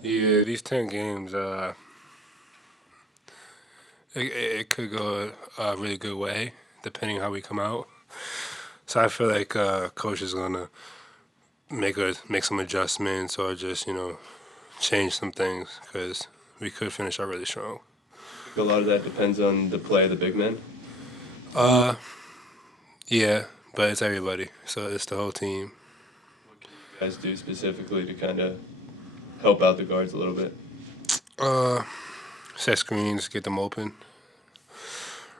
Yeah, these 10 games, it could go a really good way depending how we come out. So I feel like coach is gonna make some adjustments or just change some things because we could finish out really strong. I think a lot of that depends on the play of the big men. Uh, yeah, but it's everybody, so it's the whole team. What can you guys do specifically to kind of help out the guards a little bit? Uh, Set screens, get them open,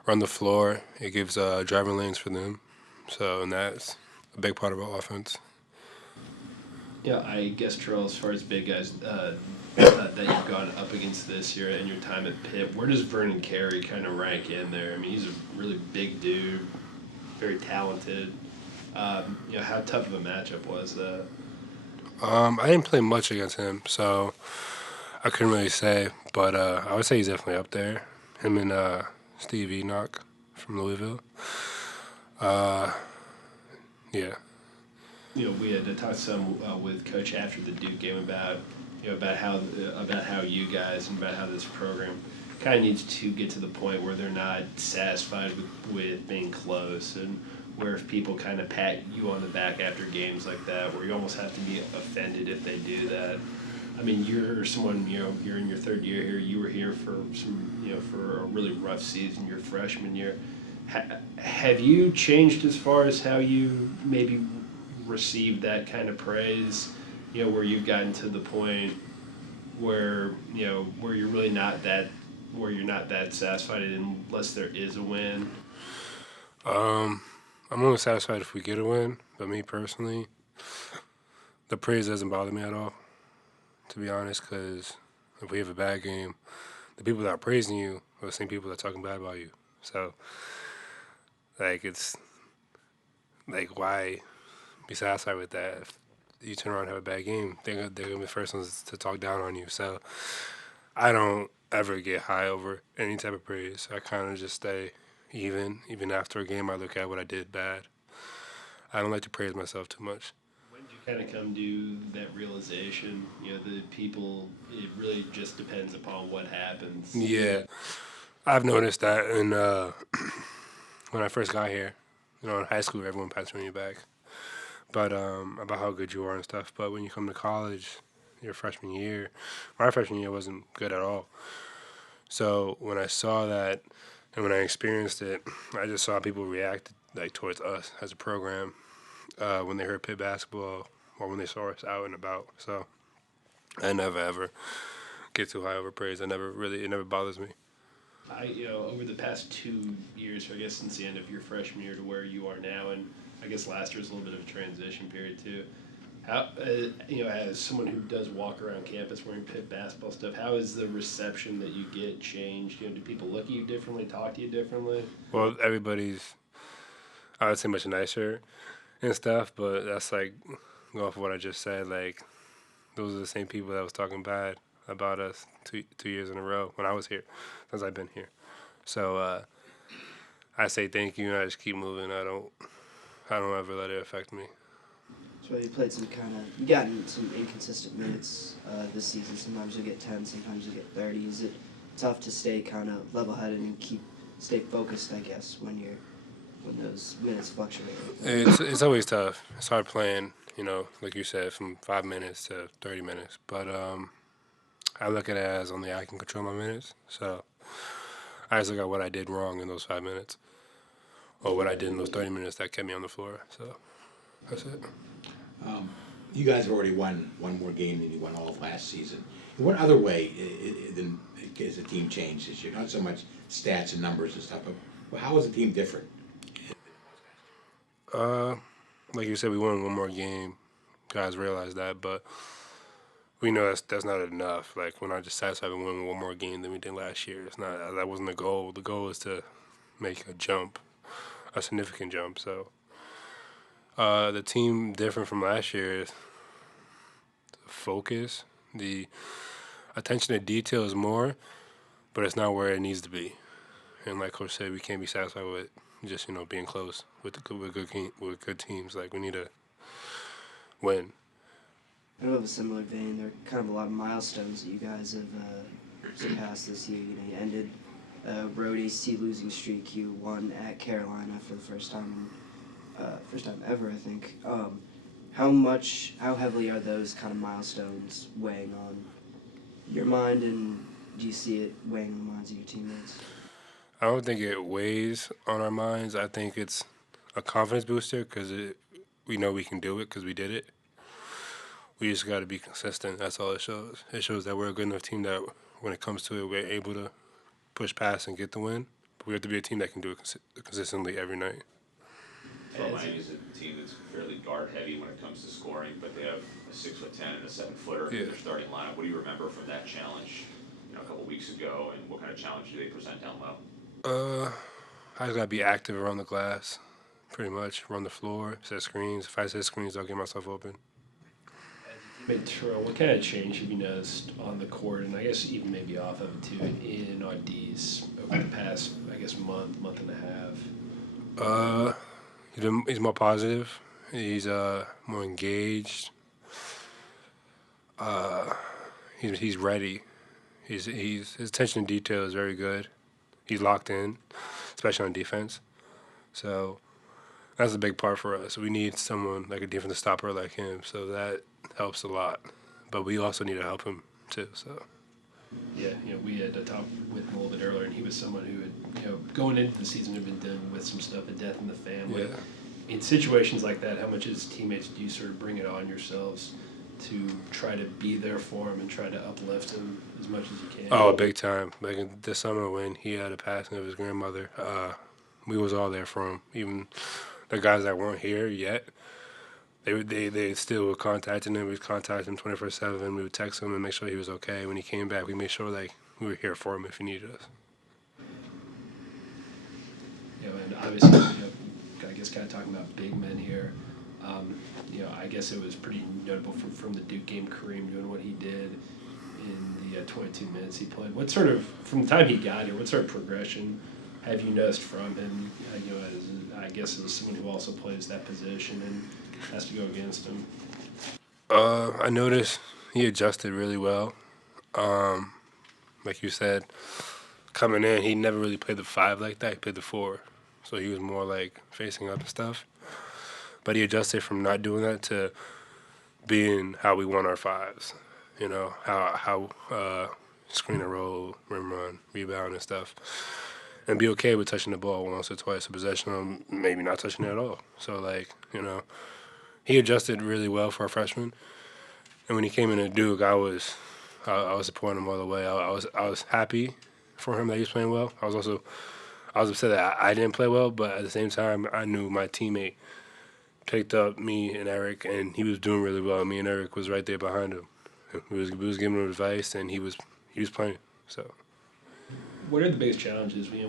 run the floor. It gives driving lanes for them, so and that's a big part of our offense. Yeah, I guess Terrell, as far as big guys that you've gone up against this year in your time at Pitt, where does Vernon Carey kind of rank in there? I mean, he's a really big dude, very talented. How tough of a matchup was that? I didn't play much against him, so I couldn't really say, but I would say he's definitely up there. Him and Steve Enoch from Louisville. Uh, yeah. We had to talk some with Coach after the Duke game about about how you guys and about how this program kind of needs to get to the point where they're not satisfied with being close, and where if people kind of pat you on the back after games like that, where you almost have to be offended if they do that. I mean, you're someone, you're in your third year here. You were here for for a really rough season your freshman year. Have you changed as far as how you maybe received that kind of praise, where you've gotten to the point where, where you're really not that, where you're not that satisfied unless there is a win? Um, I'm only satisfied if we get a win, but me personally, the praise doesn't bother me at all, to be honest, because if we have a bad game, the people that are praising you are the same people that are talking bad about you. So, like, it's like, why be satisfied with that? If you turn around and have a bad game, they're gonna be the first ones to talk down on you. So I don't ever get high over any type of praise. I kind of just stay even. Even after a game, I look at what I did bad. I don't like to praise myself too much. When did you kind of come to that realization? The people, it really just depends upon what happens. Yeah, I've noticed that in when I first got here. In high school, everyone pats me on your back, but about how good you are and stuff. But when you come to college, your freshman year, my freshman year wasn't good at all. So when I saw that and when I experienced it, I just saw people react like towards us as a program when they heard Pitt basketball or when they saw us out and about. So I never ever get too high over praise. It never bothers me. Over the past 2 years, I guess since the end of your freshman year to where you are now, and I guess last year was a little bit of a transition period too. How, as someone who does walk around campus wearing Pitt basketball stuff, how is the reception that you get changed? Do people look at you differently, talk to you differently? Well, everybody's I would say much nicer and stuff, but that's like go off of what I just said. Like those are the same people that was talking bad about us 2 years in a row when I was here, since I've been here. So I say thank you and I just keep moving. I don't ever let it affect me. So you played some kind of, you gotten some inconsistent minutes this season. Sometimes you'll get 10, sometimes you'll get 30. Is it tough to stay kind of level-headed and stay focused, I guess, when those minutes fluctuate like that? It's always tough. It's hard playing, like you said, from 5 minutes to 30 minutes. But I look at it as only I can control my minutes. So I just look at what I did wrong in those 5 minutes, or what I did in those 30 minutes that kept me on the floor. So that's it. Um, you guys have already won one more game than you won all of last season. In what other way then has the team changed this year? Not so much stats and numbers and stuff, but how is the team different? Uh, like you said, we won one more game. Guys realize that, but we know that's not enough. Like we're not just satisfied with winning one more game than we did last year. It's not that wasn't the goal. The goal is to make a jump, a significant jump. So the team different from last year is the focus, the attention to detail is more, but it's not where it needs to be. And like Coach said, we can't be satisfied with just being close with with good teams. Like we need to win. kind of a similar vein. There are kind of a lot of milestones that you guys have surpassed this year. You know, you ended a road AC losing streak. You won at Carolina for the first time ever, I think. How heavily are those kind of milestones weighing on your mind, and do you see it weighing on the minds of your teammates? I don't think it weighs on our minds. I think it's a confidence booster because we know we can do it because we did it. We just got to be consistent. That's all it shows. It shows that we're a good enough team that when it comes to it, we're able to push past and get the win. But we have to be a team that can do it consistently every night. Miami is a team that's fairly guard heavy when it comes to scoring, but they have a 6'10" and a 7-footer in their starting lineup. What do you remember from that challenge, a couple weeks ago, and what kind of challenge do they present down low? I just got to be active around the glass, pretty much. Run the floor, set screens. If I set screens, I'll get myself open. But Terrell, what kind of change have you noticed on the court, and I guess even maybe off of it too, in Audi's over the past, I guess, month and a half? He's more positive. He's more engaged. He's ready. His attention to detail is very good. He's locked in, especially on defense. So that's a big part for us. We need someone like a defensive stopper like him. So that helps a lot. But we also need to help him too. So. Yeah, we had talked with him a little bit earlier, and he was someone who had, going into the season, had been dealing with some stuff, a death in the family. Yeah. In situations like that, how much as teammates do you sort of bring it on yourselves to try to be there for him and try to uplift him as much as you can? Oh, big time. Like this summer when he had a passing of his grandmother, we was all there for him. Even the guys that weren't here yet, they still were contacting him. We would contact him 24/7. We would text him and make sure he was okay. When he came back, we made sure like we were here for him if he needed us. And obviously, I guess kind of talking about big men here. I guess it was pretty notable from the Duke game, Kareem doing what he did in the 22 minutes he played. What sort of, from the time he got here, what sort of progression have you noticed from him? As someone who also plays that position and has to go against him. I noticed he adjusted really well. Like you said, coming in, he never really played the 5 like that. He played the 4. So he was more like facing up and stuff. But he adjusted from not doing that to being how we want our 5s. How screen and roll, rim run, rebound and stuff. And be okay with touching the ball once or twice a possession, or maybe not touching it at all. So, he adjusted really well for a freshman. And when he came in at Duke, I was supporting him all the way. I was happy for him that he was playing well. I was upset that I didn't play well, but at the same time, I knew my teammate picked up me and Eric, and he was doing really well. Me and Eric was right there behind him. We was giving him advice, and he was playing. So. What are the biggest challenges when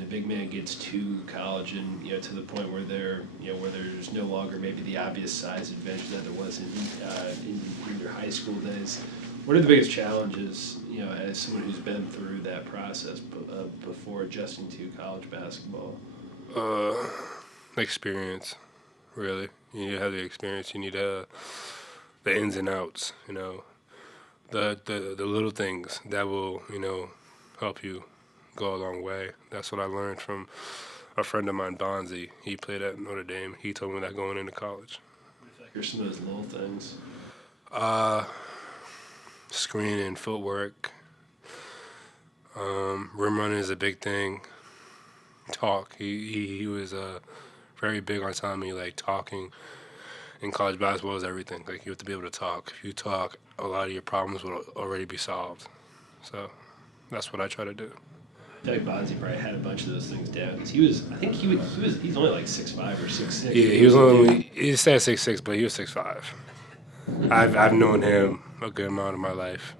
a big man gets to college and to the point where where there's no longer maybe the obvious size advantage that there was in your high school days? What are the biggest challenges as someone who's been through that process before adjusting to college basketball? Experience, really. You need to have the experience. You need the ins and outs. The little things that will help you go a long way. That's what I learned from a friend of mine, Bonzi. He played at Notre Dame. He told me that going into college. What are some of those little things? Screening, footwork. Rim running is a big thing. Talk. He was very big on telling me like talking in college basketball is everything. Like you have to be able to talk. If you talk, a lot of your problems will already be solved. So that's what I try to do. I feel like Bonzi probably had a bunch of those things down because he's only like 6'5" or 6'6". Yeah, he said 6'6", but he was 6'5". I've known him a good amount of my life,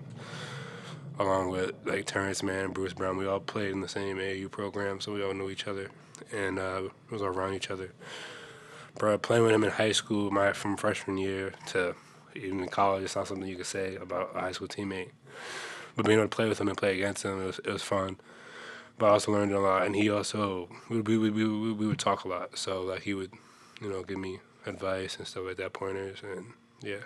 along with like Terrence Mann and Bruce Brown. We all played in the same AAU program, so we all knew each other and was all around each other. But playing with him in high school, from freshman year to even in college, it's not something you could say about a high school teammate. But being able to play with him and play against him, it was fun. But I also learned a lot, and he also we would talk a lot. So like he would, give me advice and stuff like that, pointers, and yeah.